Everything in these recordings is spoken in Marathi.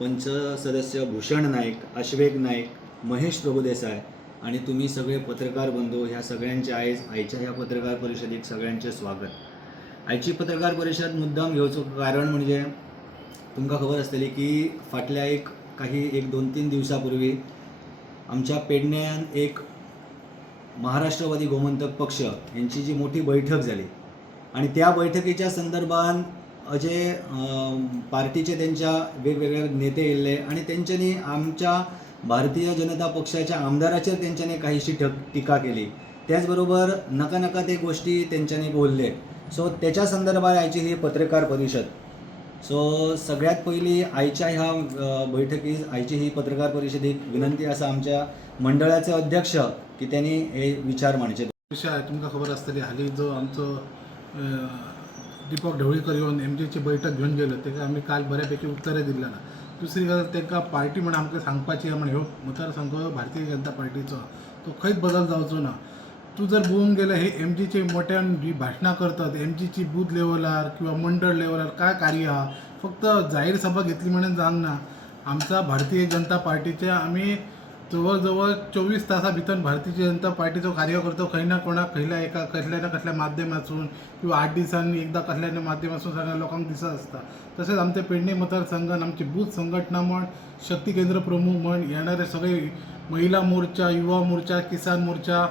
पंच सदस्य भूषण नाईक, अश्वेक नाईक, महेश प्रभुदेसाय आणि तुम्ही सगळे पत्रकार बंधू ह्या सगळ्यांचे आयच्या ह्या पत्रकार परिषदेक सगळ्यांचे स्वागत। आयची पत्रकार परिषद मुद्दाम घेवचो कारण म्हणजे तुमकां खबर आसतली की फाटल्या एक 2-3 दिवसांपूर्वी आमच्या पेडण्यान एक महाराष्ट्रवादी गोमंतक पक्ष यांची जी मोठी बैठक झाली आणि त्या बैठकीच्या संदर्भात अजे पार्टीचे त्यांच्या वेगवेगळे नेते येयल्ले आणि त्यांच्यानी आमच्या भारतीय जनता पक्षाच्या आमदाराचेर त्यांच्यानी काहीशी टीका केली। त्याचबरोबर नका नका ते गोष्टी त्यांच्यानी बोलले। सो त्याच्या संदर्भात आयची ही पत्रकार परिषद। सो सगळ्यात पहिली आयच्या ह्या बैठकीत आयची ही पत्रकार परिषदेक विनंती असा आमच्या मंडळाचे अध्यक्ष की त्यांनी हे विचार मांडचे। विषय तुमकां खबर आसतली हालीं जो आमचो दीपक ढवळीकर येवन एमजीची बैठक घेवन गेलो ताका आमी काल बऱ्यापैकी उत्तरे दिल्ले ना। दुसरी गजाल तांकां पार्टी म्हणून आमकां सांगपाची म्हण ह्यो मतदारसंघ भारतीय जनता पार्टीचो तो खंयच बदल जावचो ना। तूं जर पळोवंक गेल्यार हे एमजीचे मोठ्यान जी भाशणां करतात एमजीची बूथ लेवलार किंवा मंडळ लेवलार काय कार्य आहा, फक्त जाहीर सभा घेतली म्हणून जावंक ना। आमचा भारतीय जनता पार्टीचे आमी जवळ जवळ 24 तासां भितर भारतीय जनता पार्टीचो कार्यकर्तो खंय ना कोणाक कसल्या ना कसल्या माध्यमातून किंवा 8 दिसांनी एकदा कसल्या ना माध्यमातून सगळ्या लोकांक दिसत आसता। तसेच आमच्या पेडणे मतदारसंघात आमची बूथ संघटना म्हण, शक्ती केंद्र प्रमुख म्हण, येणारे सगळे महिला मोर्चा, युवा मोर्चा, किसान मोर्चा,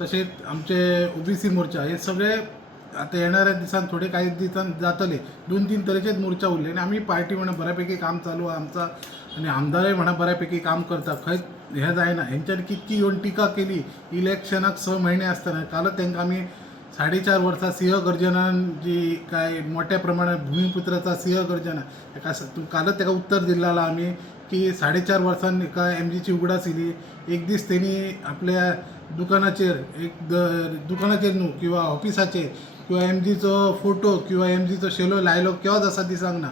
तसेच आमचे ओबीसी मोर्चा हे सगळे आता येणाऱ्या दिसांत थोडे काही दिसान जातले। 2-3 तरेचेच मोर्चा उरले आणि आमी पार्टी म्हणून बऱ्यापैकी काम चालू आहे आमचा आणि आमदारय म्हणून बऱ्यापैकी काम करता। खंय हे जायना हेंच्यानी कितकी येवन टिका केली। इलेक्शनाक 6 महिने आसतना कालच तांकां आमी 4.5 वर्सां सिंह गर्जनान जी काय मोठ्या प्रमाणात भूमिपुत्राचा सिंह गर्जना कालच ताका उत्तर दिल्लें आमी की 4.5 वर्सांनी एका एमजीची उगडास येयली। एक दीस तेणी आपल्या दुकानाचेर दुकानाचेर न्हू किंवा ऑफिसाचेर किंवा एमजीचो फोटो किंवा एमजीचो शेलो लायलो केव्हाच असा दिसांक ना।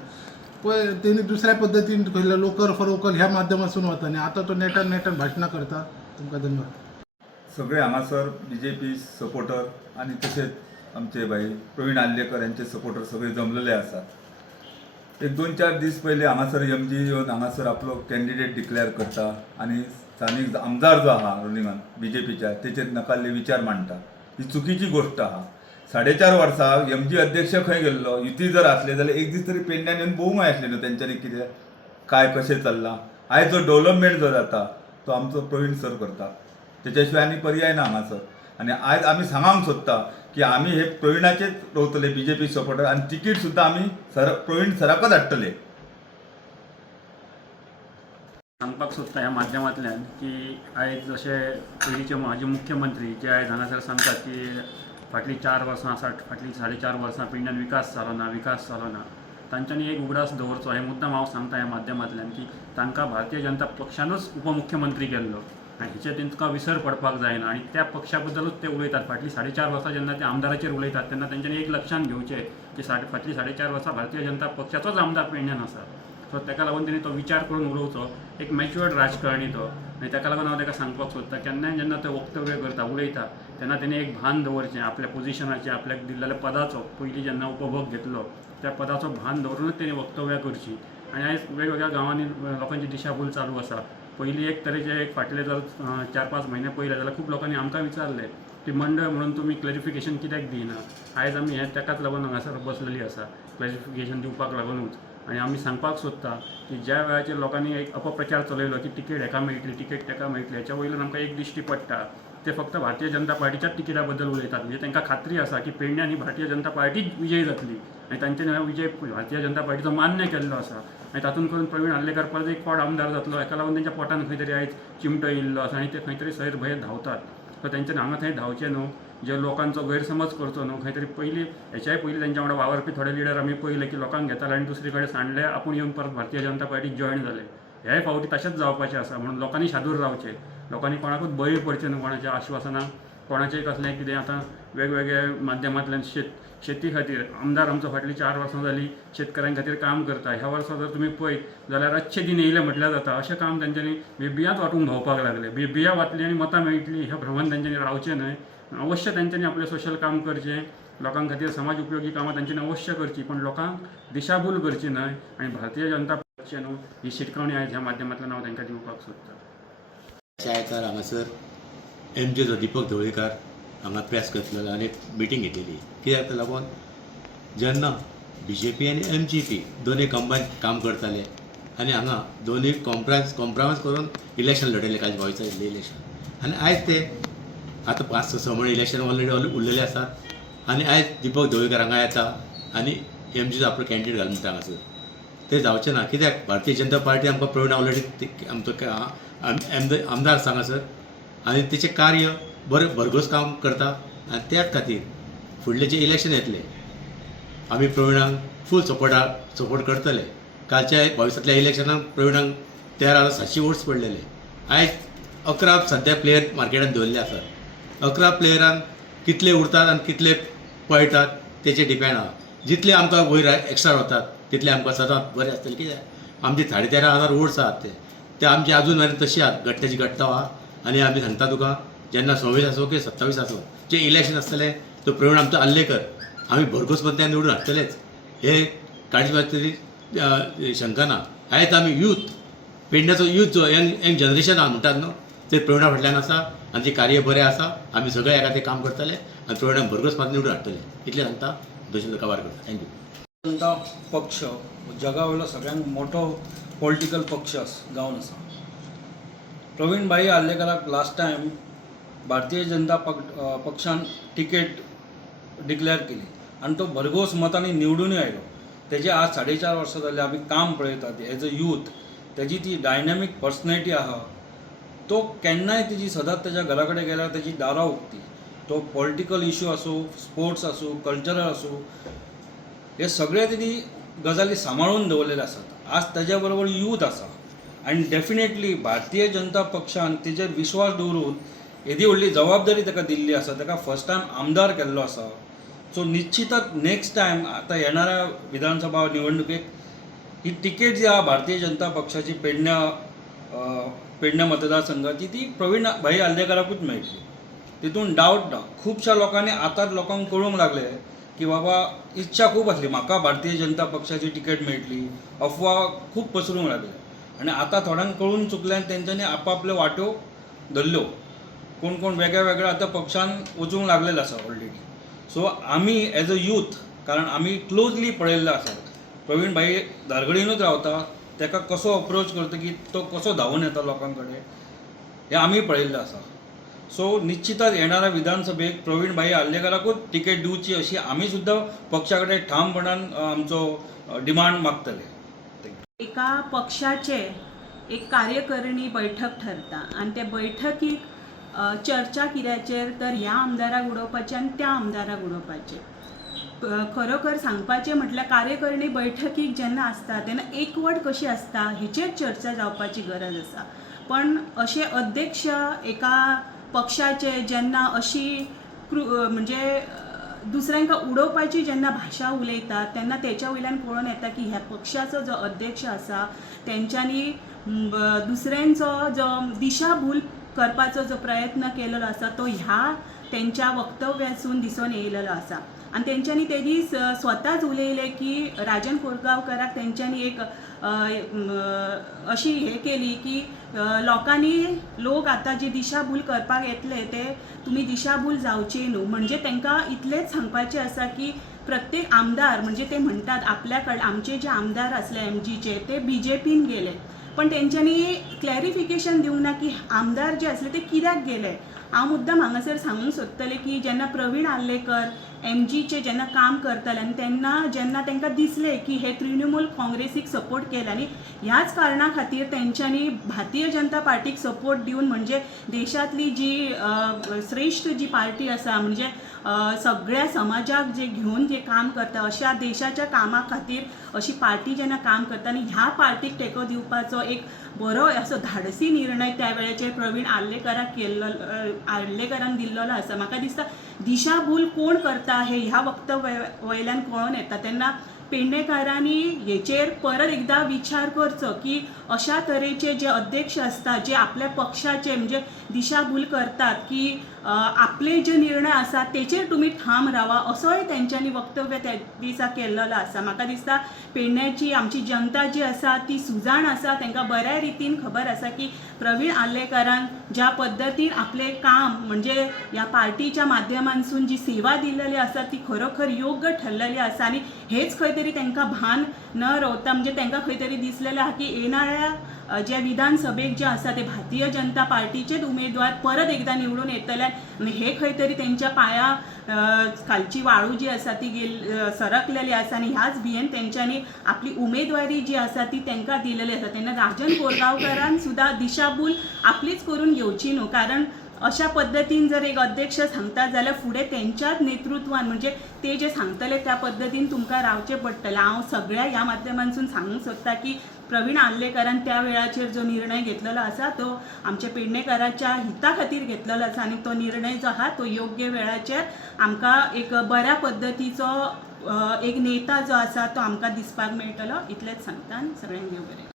पण तेणी दुसऱ्या पद्दतीन खंय लोकल फॉर वोकल ह्या माध्यमातून वता आनी आतां तो नेटान भाशणां करता। तुमकां धन्यवाद। सगळे हांगासर बीजेपी सपोर्टर आणि तसेच आमचे भाई प्रवीण आल्लेकर यांचे सपोर्टर सगळे जमलेले आसात। 1-2-4 दीस पयलीं हांगासर एमजी येवन हांगासर आपलो कॅन्डिडेट डिक्लेअर करता आणि स्थानिक आमदार जो आहा रनिंगान बीजेपीच्या तेचेर नकाल्ले विचार मांडटा। ही चुकीची गोष्ट आहा। 4.5 वर्सां एमजी अध्यक्ष खंय गेल्लो, युती जर आसले जाल्यार एक दीस तरी पेडण्यान येवन पळोवंक आसले न्हू तेंच्यांनी कितें काय कशें चल्लां। आयज जो डेव्हलपमेंट जो जाता तो आमचो प्रवीण सर करता, तेच्या शिवाय आनी पर्याय ना हांगासर। आनी आयज आमी सांगूंक सोदता की आमी हे प्रवीणाचेच रोवतले बीजेपी सपोर्टर आनी तिकीट सुद्दां आमी प्रवीण सराकच हाडटले। सांगपाक सोदता ह्या माध्यमांतल्यान की आयज जशे पयलींचे माजी मुख्यमंत्री जे आयज हांगासर सांगतात की फाटलीं 4 वर्सां आसा, फाटलीं 4.5 वर्सां पेडण्यान विकास जालो ना, तांच्यांनी एक उगडास दवरचो हे मुद्दाम हांव सांगता ह्या माध्यमांतल्यान की तांकां भारतीय जनता पक्षानूच उपमुख्यमंत्री केल्लो आनी हेचे तांकां विसर पडपाक जायना आनी त्या पक्षा बद्दलूच ते उलयतात। फाटलीं 4.5 वर्सां जेन्ना ते आमदाराचेर उलयतात तेन्ना तांच्यांनी एक लक्षांत घेवचें की फाटलीं 4.5 वर्सां भारतीय जनता पक्षाचोच आमदार पेडण्यान आसा। सो ताका लागून तेणी तो विचार करून उलोवचो, एक मॅच्युअर्ड राजकारणी तो आनी ताका लागून हांव ताका सांगपाक सोदता केन्नाय जेन्ना तो वक्तव्य करता उलयता तेन्ना तेणी एक भान दवरचें आपल्या पोजिशनाचें, आपल्याक दिल्लेल्या पदाचो। पयलीं जेन्ना उपभोग घेतलो त्या पदाचो भान दवरूनच तेणी वक्तव्यां करची। आनी आयज वेगवेगळ्या गांवांनी लोकांची दिशाभूल चालू आसा। पयलीं एक तरेचे फाटले जर 4-5 म्हयने पयले जाल्यार खूब लोकांनी आमकां विचारलें की मंडळ म्हणून तुमी क्लॅरिफिकेशन कित्याक दिना। आयज आमी हें ताकाच लागून हांगासर बसलेलीं आसा, क्लॅरिफिकेशन दिवपाक लागूनूच। आनी आमी सांगपाक सोदता की ज्या वेळाचेर लोकांनी एक अपप्रचार चलयलो की तिकेट हेका मेळटली, तिकेट ताका मेळटली, हेच्या वयल्यान आमकां एक दिश्टी पडटा ते फक्त भारतीय जनता पार्टीच्याच तिकेटा बद्दल उलयतात। म्हणजे तांकां खात्री आसा की पेडण्यान ही भारतीय जनता पार्टीच विजयी जातली आनी तांच्यानी हो विजय भारतीय जनता पार्टीचो मान्य केल्लो आसा। आनी तातूंत करून प्रवीण आल्लेकर परत एक फावट आमदार जातलो हेका लागून तांच्या पोटान खंय तरी आयज चिमटो येयल्लो आसा आनी ते खंय तरी सैर भयर धांवतात। सो तेंच्यांनी हांगा थंय धांवचें न्हू, जे लोकांचो गैरसमज करचो न्हू। खंय तरी पयलीं हेच्याय पयलीं तेंच्या वांगडा वावरपी थोडे लिडर आमी पळयले की लोकांक घेताले आनी दुसरे कडेन सांडले, आपूण येवन परत भारतीय जनता पार्टीक जॉयन जाले। हेय फावटी तशेंच जावपाचें आसा म्हणून लोकांनी शादूर रावचें, लोकांनी कोणाकूच बळी पडचें न्हू कोणाच्या आश्वासनाक, कोणाचें कसलें कितें। आतां वेगवेगळ्या माध्यमांतल्यान शेती खातीर आमदार आमचो फाटलीं 4 वर्सां जालीं शेतकऱ्यां खातीर काम करता। ह्या वर्सा जर तुमी पळयत जाल्यार अच्छे दिन येयले म्हटल्यार जाता, अशें काम तेंच्यांनी बियांत वांटून भोंवपाक लागले। बियां वाटली आनी मतां मेळटलीं ह्या भ्रमान तेंच्यांनी रावचें न्हय। अवश्य तेंच्यांनी आपलें सोशल काम करचें, लोकां खातीर समाज उपयोगी कामां तेंच्यांनी अवश्य करचीं, पण लोकांक दिशाभूल करची न्हय। आनी भारतीय जनता अध्यक्ष न्हू ही शिटकावणी आयज ह्या माध्यमांतल्यान हांव तांकां दिवपाक सोदतां. आयतार हांगासर एमजीचो दिपक ढवळीकार हांगा प्रेस करतलो आनी मिटींग घेतलेली. कित्याक लागून जेन्ना BJP आनी MGP दोनूय कंबायन काम करताले आनी हांगा दोनूय कॉम्प्रायज करून इलेक्शन लडयलें कांय गोंयचं इलेक्शन. आनी आयज ते आतां 5-6 म्हण इलेक्शन ऑलरेडी उरलेले आसात आनी आयज दिपक ढवळीकार हांगा येता आनी MGचो आपलो कॅन्डिडेट घालून दिता हांगासर. ते जावचें ना. कित्याक भारतीय जनता पार्टी आमकां प्रवीण ऑलरेडी आमचो आमदार आसा हांगासर आनी तेचें कार्य बरें भरघोस काम करता आनी त्याच खातीर फुडलें जें इलेक्शन येतलें आमी प्रवीणांक फूल सपोर्ट करतले. कालच्या भविश्यांतल्या इलेक्शनाक प्रवीणांक 13,700 वोट्स पडलेले. आयज 11 सद्या प्लेयर मार्केटांत दवरले आसात. 11 प्लेयरान कितले उरतात आनी कितले पळटात तेचेर डिपेंड आहा. जितले आमकां वयर एक्स्ट्रा वतात तितले आमकां सदांच बरें आसतलें. कित्याक आमचे 13,500 वोट्स आहात ते आमचे अजून मेरेन तशें आहात. घट्टाची घट्टा आहा आनी आमी सांगता तुका जेन्ना 26 आसूं की 27 आसूं जें इलेक्शन आसतलें तो प्रवीण आमचो आल्लेकर आमी भरघोस मतदान निवडून हाडटलेच. हे काडची तरी शंका ना. आयज आमी यूथ पेडण्याचो यूथ जो यंग जनरेशन आहा म्हणटात न्हू ते प्रवीणा फाटल्यान आसा आनी तें कार्य बरें आसा. आमी सगळे एका ते काम करतले आनी प्रवीणाक भरघोस मतदान निवडून हाडटले. इतलें सांगता दोशील कवर करता. थँक्यू. जनता पक्ष जगा वयलो सगळ्यांत मोठो पॉलिटिकल पक्ष जावन आसा. प्रवीण भाई आल्लेकराक लास्ट टायम भारतीय जनता पक्षान टिकेट डिक्लेअर केली आनी तो भरघोस मतांनी निवडूनय आयलो. तेजे आज 4.5 वर्सां जाली आमी काम पळयतात एज अ यूथ. तेजी ती डायनॅमीक पर्सनॅलिटी आहा. तो केन्नाय तेजी सदांच तेज्या घरा कडेन गेल्यार तेजी दारां उक्ती. तो पॉलिटिकल इश्यू आसूं, स्पोर्ट्स आसूं, कल्चरल आसूं, हे सगळे तेणी गजाली सांबाळून दवरलेले आसात. आज तेज्या बरोबर यूथ आसा आनी डेफिनेटली भारतीय जनता पक्षान तेजेर विश्वास दवरून येदी व्हडली जबाबदारी ताका दिल्ली आसा. ताका फर्स्ट टायम आमदार केल्लो आसा. सो निश्चितच नेक्स्ट टायम आतां येणाऱ्या विधानसभा निवडणुकेक ही टिकेट जी आहा भारतीय जनता पक्षाची पेडण्या मतदारसंघाची ती प्रवीण भाई आल्लेकराकूच मेळटली. तितून डावट ना. खुबश्या लोकांनी आतांच लोकांक कळूंक लागले की बाबा इच्छा खूब आसली म्हाका भारतीय जनता पक्षाची टिकेट मेळटली. अफवा खूब पसरूंक लागले आनी आतां थोड्यांक कळून चुकल्यान तेंच्यांनी आपापल्यो वाट्यो धरल्यो. कोण कोण वेगळ्या वेगळ्या आतां पक्षान वचूंक लागलेले आसा ऑलरेडी. सो आमी एज अ यूथ कारण आमी क्लोजली पळयल्ले आसा प्रवीण भाई धारगडीनूच रावता. ताका कसो अप्रोच करता की तो कसो धांवून येता लोकां कडेन हें आमी पळयल्लें आसा. सो निश्चितच येणाऱ्या विधानसभेक प्रवीण भाई आल्लेकराकूच टिकेट दिवची अशी आमी सुद्दां पक्षा कडेन ठामपणान आमचो डिमांड मागतले. एका पक्षाचे एक कार्यकारिणी बैठक ठरता आनी ते बैठकीक चर्चा कित्याचेर तर ह्या आमदाराक उडोवपाचें आनी त्या आमदाराक उडोवपाचें. खरोखर सांगपाचें म्हटल्यार कार्यकारिणी बैठकीक जेन्ना आसता तेन्ना एकवट कशी आसता हेचेर चर्चा जावपाची गरज आसा. पण अशे अध्यक्ष एका पक्षाचे जेन्ना अशी म्हणजे दुसऱ्यांका उडोवपाची जेन्ना भाशा उलयतात तेन्ना तेच्या वयल्यान कळून येता की ह्या पक्षाचो जो अध्यक्ष आसा तेंच्यांनी दुसऱ्यांचो जो दिशाभूल करपाचो जो प्रयत्न केलेलो आसा तो ह्या तेंच्या वक्तव्यासून दिसून येयलेलो आसा. आनी तेंच्यांनी ते दीस स्वताच उलयले की राजन कोरगांवकाराक तेंच्यांनी एक अशी हे केली की लोक आतां जी दिशाभूल करपाक येतले ते तुमी दिशाभूल जावची न्हू. म्हणजे तांकां इतलेंच सांगपाचें आसा की प्रत्येक आमदार म्हणजे ते म्हणटात आपल्याकडे आमचे जे आमदार आसले MGचे ते BJPन गेले पण तेंच्यांनी क्लॅरिफिकेशन दिवंक ना की आमदार जे आसले ते कित्याक गेले. हांव मुद्दाम हांगासर सांगूंक सोदतलें की जेन्ना प्रवीण आल्लेकर MGचे जेन्ना काम करताले आनी तेन्ना जेन्ना तांकां दिसलें की हे तृणमूल काँग्रेसीक सपोर्ट केला आनी ह्याच कारणां खातीर तेंच्यांनी भारतीय जनता पार्टीक सपोर्ट दिवन म्हणजे देशांतली जी श्रेष्ठ जी पार्टी आसा म्हणजे सगळ्या समाजाक जे घेवन जे काम करता अशा देशाच्या कामा खातीर अशी पार्टी जेन्ना काम करता आनी ह्या पार्टीक तेंको दिवपाचो एक बरो असो धाडसी निर्णय त्या वेळेचेर प्रवीण आल्लेकरान दिल्लो आसा. म्हाका दिसता दिशाभूल कोण करता हे ह्या वक्तव्या वयल्यान कळून येता. तेन्ना पेडणेकारांनी हेचेर परत एकदा विचार करचो की अशा तरेचे जे अध्यक्ष असतात जे आपल्या पक्षाचे म्हणजे दिशाभूल करतात की आपले जे निर्णय आसा तेचेर तुमी ठाम रावा असोय तेंच्यांनी वक्तव्य त्या दिसा केल्लेलो आसा. म्हाका दिसता पेडण्याची आमची जनता जी आसा ती सुजाण आसा, तांकां बऱ्या रितीन खबर आसा की प्रवीण आल्लेकरान ज्या पद्दतीन आपले काम म्हणजे ह्या पार्टीच्या माध्यमांसून जी सेवा दिलेली आसा ती खरोखर योग्य ठरलेली आसा. आनी हेच खंय तरी तांकां भान न रावता म्हणजे तांकां खंय तरी दिसलेलें आहा की येणाऱ्या जे विधानसभेक जे आसा ते भारतीय जनता पार्टीचेच उमेदवार परत एकदा निवडून येतले आनी हे खंय तरी तेंच्या पांया खालची वाळू जी आसा ती सरकलेली आसा आनी ह्याच भियेन तेंच्यांनी आपली उमेदवारी जी आसा ती तांकां दिलेली आसा. तेन्ना राजन कोरगांवकारान सुद्दां दिशाभूल आपलीच करून घेवची न्हू, कारण अशा पद्दतीन जर एक अध्यक्ष सांगतात जाल्यार फुडें तेंच्याच नेतृत्वान म्हणजे ते जे सांगतले त्या पद्दतीन तुमकां रावचें पडटलें. हांव सगळ्या ह्या माध्यमांतसून सांगूंक सोदतां की प्रवीण आल्लेकरान त्या वेळाचेर जो निर्णय घेतलेलो आसा तो आमच्या पेडणेकाराच्या हिता खातीर घेतलेलो आसा आनी तो निर्णय जो आहा तो योग्य वेळाचेर आमकां एक बऱ्या पद्दतीचो एक नेता जो आसा तो आमकां दिसपाक मेळटलो. इतलेंच सांगता आनी सगळ्यांक देव बरें.